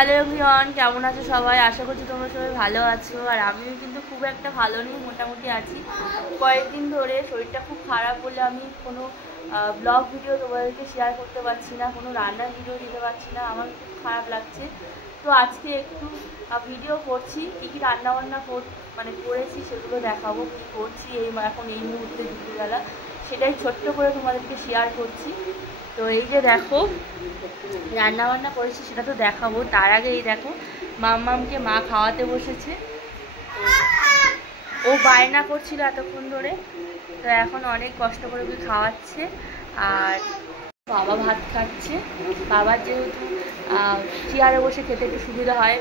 Hello everyone, কেমন আছো সবাই? আশা করছি তোমরা সবাই ভালো আছো। আর আমিও কিন্তু খুব একটা ভালো নেই, মোটামুটি আছি। কয়েকদিন ধরে শরীরটা খুব খারাপ বলে আমি কোনো ব্লগ ভিডিও তোমাদেরকে শেয়ার করতে পারছি না, কোনো রান্নার ভিডিও দিতে পারছি না। আমার খুব খারাপ লাগছে। তো আজকে একটু ভিডিও করছি, কী কী রান্নাবান্না করেছি সেগুলো দেখাবো, কী করছি এখন এই মুহূর্তে দুপুরবেলা, সেটাই ছোট্ট করে তোমাদেরকে শেয়ার করছি। তো এই যে দেখো রান্নাবান্না করেছি, সেটা তো দেখাবো। তার আগে এই দেখো মাম্মামকে মা খাওয়াতে বসেছে। ও বায়না করছিল এতক্ষণ ধরে, তো এখন অনেক কষ্ট করে ওকে খাওয়াচ্ছে। আর বাবা ভাত খাচ্ছে। বাবার যেহেতু চেয়ারে বসে খেতে একটু সুবিধা হয়,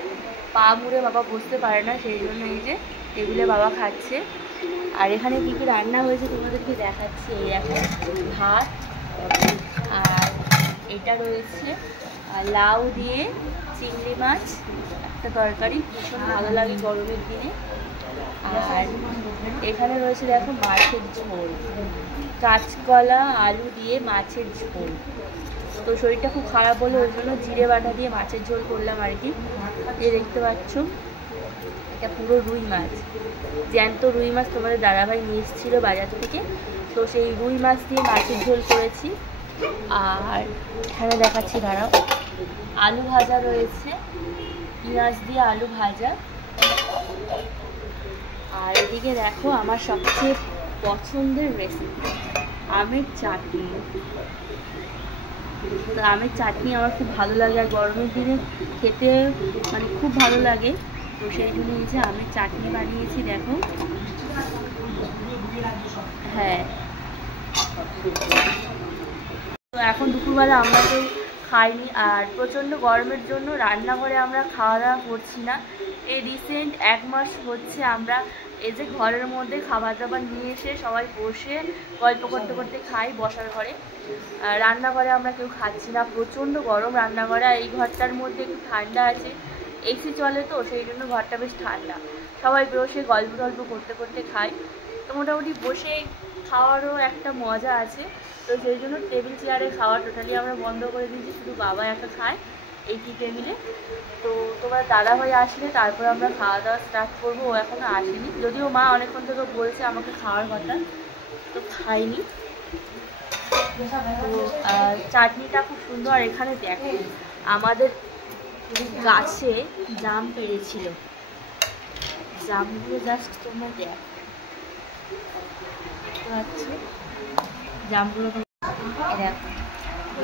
পা মুড়ে বাবা বসতে পারে না, সেই জন্য এই যে টেবিলে বাবা খাচ্ছে। আর এখানে কী কী রান্না হয়েছে তোমাদেরকে দেখাচ্ছি। এই এখন ভাত, আর এটা রয়েছে লাউ দিয়ে চিংড়ি মাছ, একটা তরকারি, ভীষণ ভালো লাগে গরমের দিনে। আর এখানে রয়েছে দেখো মাছের ঝোল, কাঁচকলা আলু দিয়ে মাছের ঝোল। তো শরীরটা খুব খারাপ বলে ওই জন্য জিরে বাটা দিয়ে মাছের ঝোল করলাম আর কি। এই দেখতে পাচ্ছ এটা পুরো রুই মাছ, জ্যান্ত রুই মাছ তোমাদের দাদাভাই নিয়ে এসেছিলো বাজার থেকে। তো সেই রুই মাছ দিয়ে মাছের ঝোল করেছি। আর এখানে দেখাচ্ছি, দাঁড়াও, আলু ভাজা রয়েছে, পেঁয়াজ দিয়ে আলু ভাজা। আর এদিকে দেখো আমার সবচেয়ে পছন্দের রেসিপি, আমের চাটনি। তো আমের চাটনি আমার খুব ভালো লাগে, আর গরমের দিনে খেতে খুব ভালো লাগে। তো সেই জন্য এই যে আমের চাটনি বানিয়েছি দেখো। হ্যাঁ, তো এখন দুপুরবেলা আমরা তো খাইনি, আর প্রচণ্ড গরমের জন্য রান্নাঘরে আমরা খাওয়া দাওয়া করছি না। এই রিসেন্ট 1 মাস হচ্ছে আমরা এই যে ঘরের মধ্যে খাবার দাবার নিয়ে এসে সবাই বসে গল্প করতে করতে খাই বসার ঘরে। রান্নাঘরে আমরা কেউ খাচ্ছি না, প্রচণ্ড গরম রান্নাঘরে। এই ঘরটার মধ্যে একটু ঠান্ডা আছে, এসি চলে, তো সেই জন্য ঘরটা বেশ ঠান্ডা। সবাই বসে গল্প টল্প করতে করতে খাই। তো মোটামুটি বসে খাওয়ারও একটা মজা আছে। তো সেই জন্য টেবিল চেয়ারে খাওয়া টোটালি আমরা বন্ধ করে দিয়েছি, শুধু বাবা একা খায় এই টি টেবিলে। তো তোমার দাদাভাই আসলে তারপর আমরা খাওয়া দাওয়া স্টার্ট করবো। ও এখনও আসেনি, যদিও মা অনেকক্ষণ থেকে বলছে আমাকে খাওয়ার কথা, তো খাইনি। তো চাটনিটা খুব সুন্দর। আর এখানে দেখো আমাদের গাছে জাম পেড়েছিল, জামগুলো জাস্ট তোমরা দেখো, দেখতে পাচ্ছ জামগুলো দেখো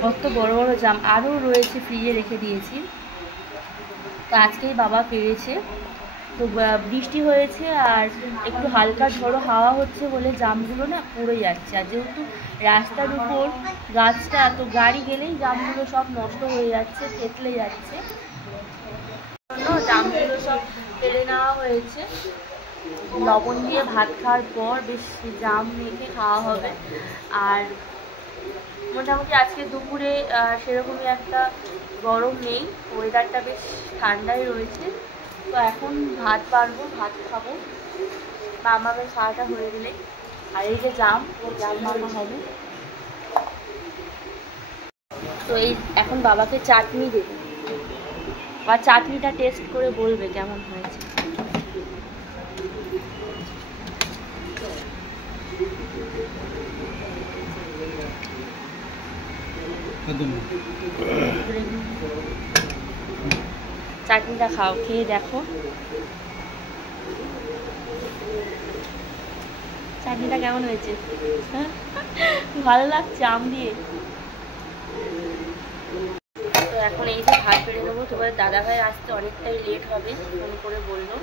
কত বড় বড় জাম। আরও রয়েছে, ফ্রিজে রেখে দিয়েছি। তো আজকেই বাবা পেরেছে। তো বৃষ্টি হয়েছে আর একটু হালকা ঝড়ো হাওয়া হচ্ছে বলে জামগুলো না পড়ে যাচ্ছে। আর যেহেতু রাস্তার উপর গাছটা, তো গাড়ি গেলেই জামগুলো সব নষ্ট হয়ে যাচ্ছে, থেতলে যাচ্ছে। জামগুলো সব ফেলে নেওয়া হয়েছে। লবণ দিয়ে ভাত খাওয়ার পর বেশ জাম মেখে খাওয়া হবে। আর মোটামুটি আজকে দুপুরে সেরকমই একটা গরম নেই, ওয়েদারটা বেশ ঠান্ডাই রয়েছে। তো এখন ভাত বাড়বো, ভাত খাবো, মামাদের খাওয়াটা হয়ে গেলে। আর এই যে জাম মাখা হবে। তো এই এখন বাবাকে চাটনি দেবে, আর চাটনিটা টেস্ট করে বলবে কেমন হয়েছে। চাটনিটা খাও, খেয়ে দেখো চাটনিটা কেমন হয়েছে। ভালো লাগছে আম দিয়ে। তো এখন এই যে ভাত বেড়ে দেবো। তোমার দাদাভাই আসতে অনেকটাই লেট হবে, ফোন করে বললো।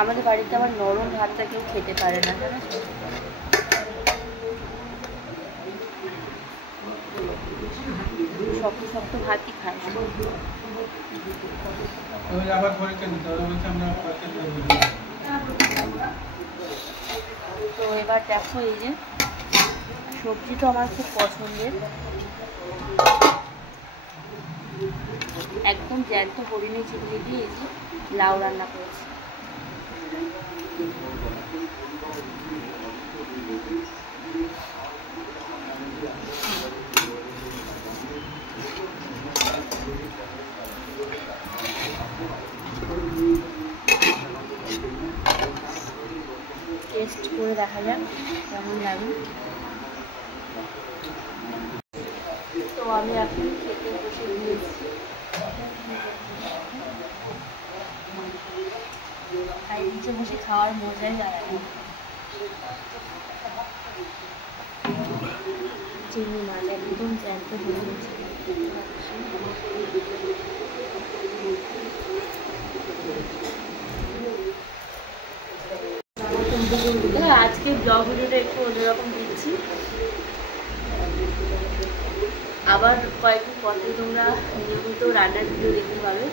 আমাদের বাড়িতে আবার নরম ভাতটা কেউ খেতে পারে না, জানো, শক্ত শক্ত ভাতই খায়। তো এবার দেখো এই যে সবজি তো আমার খুব পছন্দের, জ্যান্ত হরিণে চিংড়ি দিয়ে এই যে লাউ রান্না করেছি। টেস্ট করে দেখা যাক কেমন লাগে। তো আমি এখন খেতে বসে দিয়েছি। আর নিচে বসে খাওয়ার মজাই আলাদা। চিংড়ি মাছ একদম জ্যান্ত হয়ে গেছে। আজকে ব্লগ ভিডিওটা একটু অন্যরকম দিচ্ছি। আবার কয়েকদিন পরে তোমরা নিয়মিত রান্নার ভিডিও দেখতে পাবে।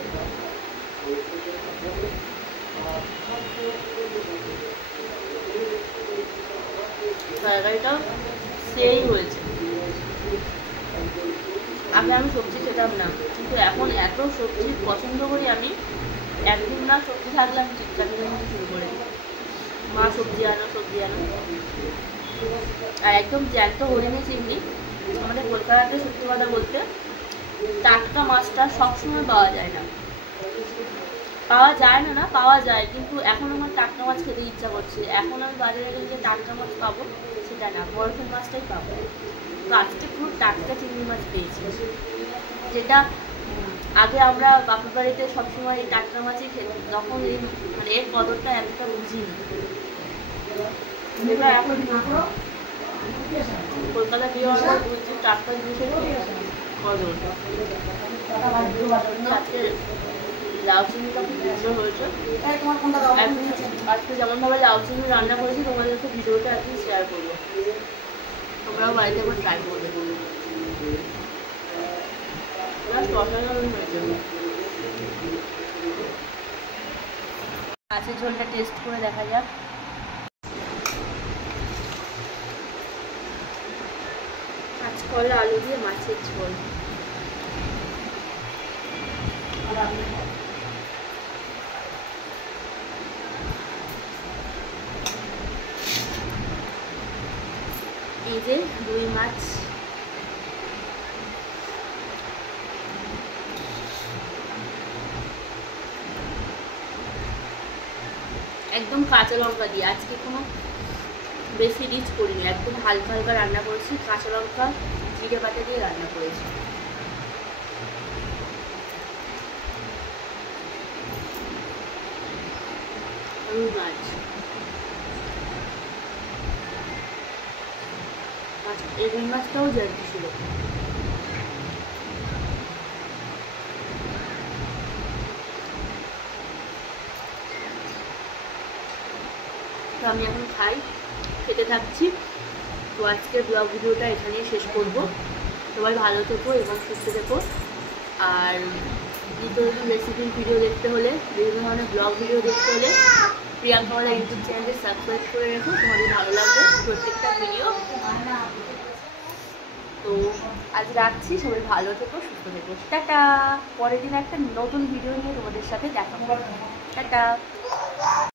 তরকারিটা সেই হয়েছে। আগে আমি সবজি খেতাম না, কিন্তু এখন এত সবজি পছন্দ করি আমি, একদিন না সবজি থাকলে আমি চিৎকার করতে শুরু করে মা সবজি আনো সবজি আনো। আর একদম জ্যান্ত হরিণে চিংড়ি। আমাদের কলকাতাতে সত্যি কথা বলতে টাটকা মাছটা সবসময় পাওয়া যায় না। পাওয়া যায় না, পাওয়া যায়, কিন্তু এখন আমার টাটকা মাছ খেতে ইচ্ছা করছে। এখন আমি বাজারে গেলে যে টাটকা মাছ পাবো সেটা না, বরফের মাছটাই পাবো। তো আজকে পুরো টাটকা চিংড়ি মাছ পেয়েছি, যেটা আগে আমরা বাপের বাড়িতে সবসময় এই টাটকা মাছই খেতাম। তখন এই মানে এর কদরটা এতটা বুঝিনি। এখন কলকাতা গিয়ে আমরা বুঝছি টাটকা জিনিসের কদর। আজকে লাউ চিংড়িটা খুব সুন্দর হয়েছে। আজকে যেমনভাবে লাউ চিংড়ি রান্না করেছি তোমাদের সাথে ভিডিওটা একদিন শেয়ার করবো, তোমরাও বাড়িতে একবার ট্রাই করে দেখো। মাছের ঝোলটা টেস্ট করে দেখা যাক। কাঁচকলা আলু দিয়ে মাছের ঝোল। এই যে রুই মাছ, একদম কাঁচা লঙ্কা দিয়ে। আজকে কোনো বেশি রিচ করিনি, একদম হালকা হালকা রান্না করেছি। কাঁচা লঙ্কা জিরে বাটা দিয়ে রান্না করেছি। রুই মাছ, এই রুই মাছটাও জ্যান্ত ছিল। তো আমি এখন খাই, খেতে থাকছি। তো আজকের ব্লগ ভিডিওটা এখানেই শেষ করব। সবাই ভালো থেকো এবং সুস্থ থেকো। আর নিত্য নতুন রেসিপির ভিডিও দেখতে হলে, বিভিন্ন ধরনের ব্লগ ভিডিও দেখতে হলে প্রিয়াঙ্কা ওয়ালা ইউটিউব চ্যানেলটি সাবস্ক্রাইব করে রেখো। তোমাদের ভালো লাগবে প্রত্যেকটা ভিডিও। তো আজ রাখছি, সবাই ভালো থেকো সুস্থ থেকো। টাটা। পরের দিন একটা নতুন ভিডিও নিয়ে তোমাদের সাথে দেখা হবে। টাটা।